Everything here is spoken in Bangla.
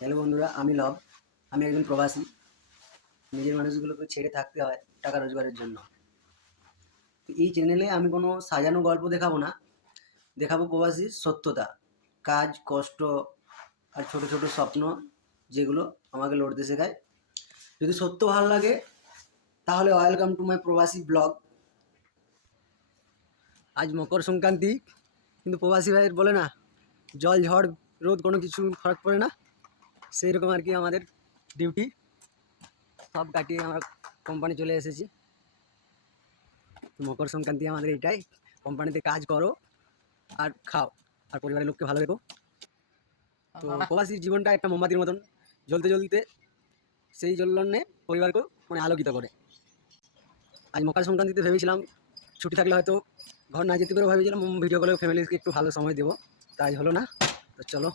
হ্যালো বন্ধুরা, আমি লব। আমি একজন প্রবাসী। নিজের মানুষগুলোকে ছেড়ে থাকতে হয় টাকা রোজগারের জন্য। তো এই চ্যানেলে আমি কোনো সাজানো গল্প দেখাবো না, দেখাবো প্রবাসীর সত্যতা, কাজ, কষ্ট আর ছোট ছোট স্বপ্ন, যেগুলো আমাকে লড়তে শেখায়। যদি সত্য ভালো লাগে তাহলে ওয়েলকাম টু মাই প্রবাসী ব্লগ। আজ মকর সংক্রান্তি, কিন্তু প্রবাসী ভাইয়ের বলে না, জল ঝড় রোদ কোনো কিছু ফরক পড়ে না। সেই রকম আর কি আমাদের ডিউটি, সব কাটিয়ে আমরা কোম্পানি চলে এসেছি। মকর সংক্রান্তি আমাদের এটাই, কোম্পানিতে কাজ করো আর খাও আর পরিবারের লোককে ভালো রেখো। তো প্রবাসীর জীবনটা একটা মোমবাতির মতন, জ্বলতে জ্বলতে সেই জ্বলনে পরিবারকে মানে আলোকিত করে। আজ মকর সংক্রান্তিতে ভেবেছিলাম ছুটি থাকলে হয়তো ঘর না যেতে পেরেও ভেবেছিলাম ভিডিও কলে ফ্যামিলিকে একটু ভালো সময় দেবো, তাই হলো না। তো চলো।